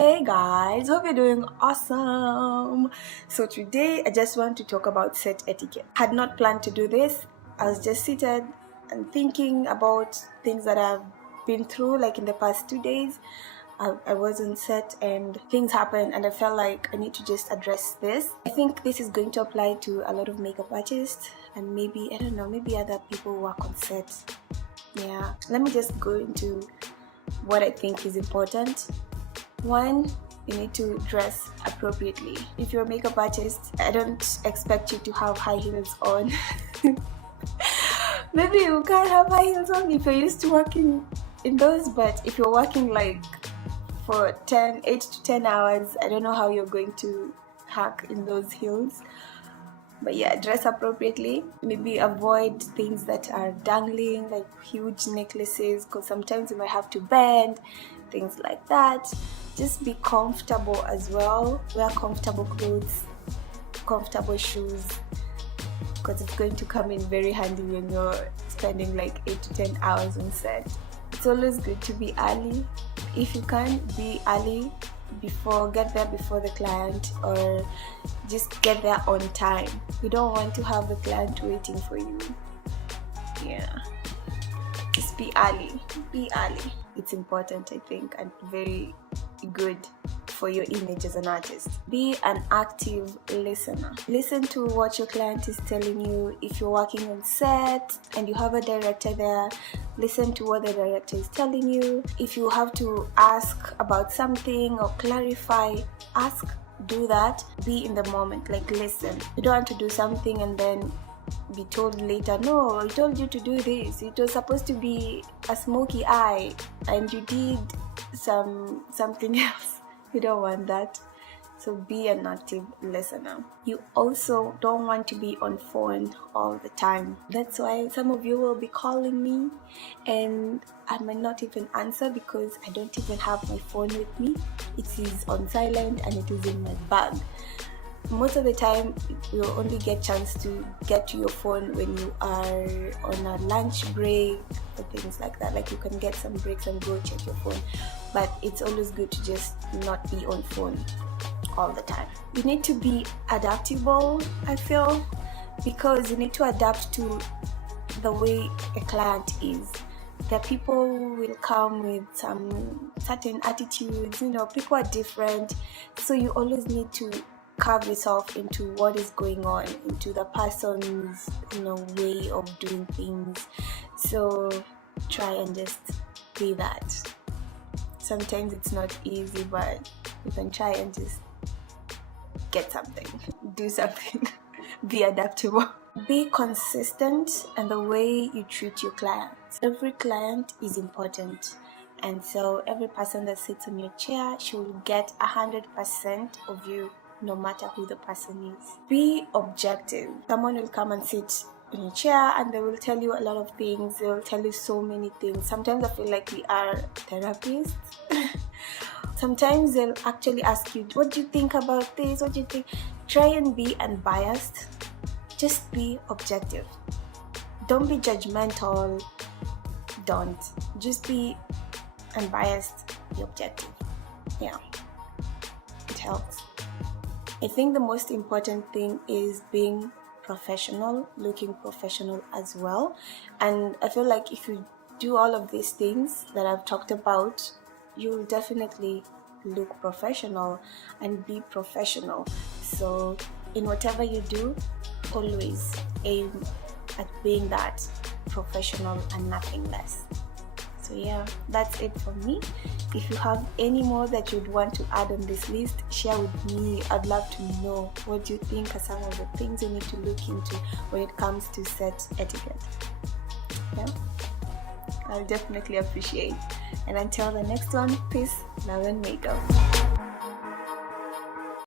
Hey guys, hope you're doing awesome. So today I just want to talk about set etiquette. Had not planned to do this. I was just seated and thinking about things that I've been through, like in the past 2 days. I was on set and things happened and I felt like I need to just address this. I think this is going to apply to a lot of makeup artists and maybe, I don't know, maybe other people who work on sets. Yeah, let me just go into what I think is important. One, you need to dress appropriately. If you're a makeup artist, I don't expect you to have high heels on. Maybe you can't have high heels on if you're used to working in those, but if you're working like for 8 to 10 hours, I don't know how you're going to hack in those heels. But yeah, dress appropriately. Maybe avoid things that are dangling, like huge necklaces, because sometimes you might have to bend, things like that. Just be comfortable as well. Wear comfortable clothes, comfortable shoes, because it's going to come in very handy when you're spending like 8 to 10 hours on set. It's always good to be early. If you can, be early. Get there before the client, or just get there on time. You don't want to have the client waiting for you. Yeah, just be early. It's important, I think, and very good for your image as an artist. Be an active listener. Listen to what your client is telling you. If you're working on set and you have a director there, listen to what the director is telling you. If you have to ask about something or clarify, ask, do that. Be in the moment, like listen. You don't want to do something and then be told later, no, I told you to do this. It was supposed to be a smoky eye and you did something else. You don't want that. So be an active listener. You also don't want to be on phone all the time. That's why some of you will be calling me and I might not even answer because I don't even have my phone with me. It is on silent and it is in my bag. Most of the time, you'll only get chance to get to your phone when you are on a lunch break or things like that. Like you can get some breaks and go check your phone. But it's always good to just not be on phone all the time. You need to be adaptable, I feel, because you need to adapt to the way a client is. The people will come with some certain attitudes, people are different. So you always need to carve yourself into what is going on, into the person's way of doing things. So try and just be that. Sometimes it's not easy, but you can try and just get something, do something. Be adaptable. Be consistent in the way you treat your clients. Every client is important, and so every person that sits on your chair should get 100% of you, no matter who the person is. Be objective. Someone will come and sit in your chair and they will tell you a lot of things. They will tell you so many things. Sometimes I feel like we are therapists. Sometimes they'll actually ask you, what do you think about this? What do you think? Try and be unbiased. Just be objective. Don't be judgmental. Don't. Just be unbiased. Be objective. Yeah. It helps. I think the most important thing is being professional, looking professional as well. And I feel like if you do all of these things that I've talked about, you will definitely look professional and be professional. So in whatever you do, always aim at being that professional and nothing less. So yeah, that's it for me. If you have any more that you'd want to add on this list, share with me. I'd love to know what you think are some of the things you need to look into when it comes to set etiquette. Yeah, I'll definitely appreciate. And until the next one, peace, love and makeup.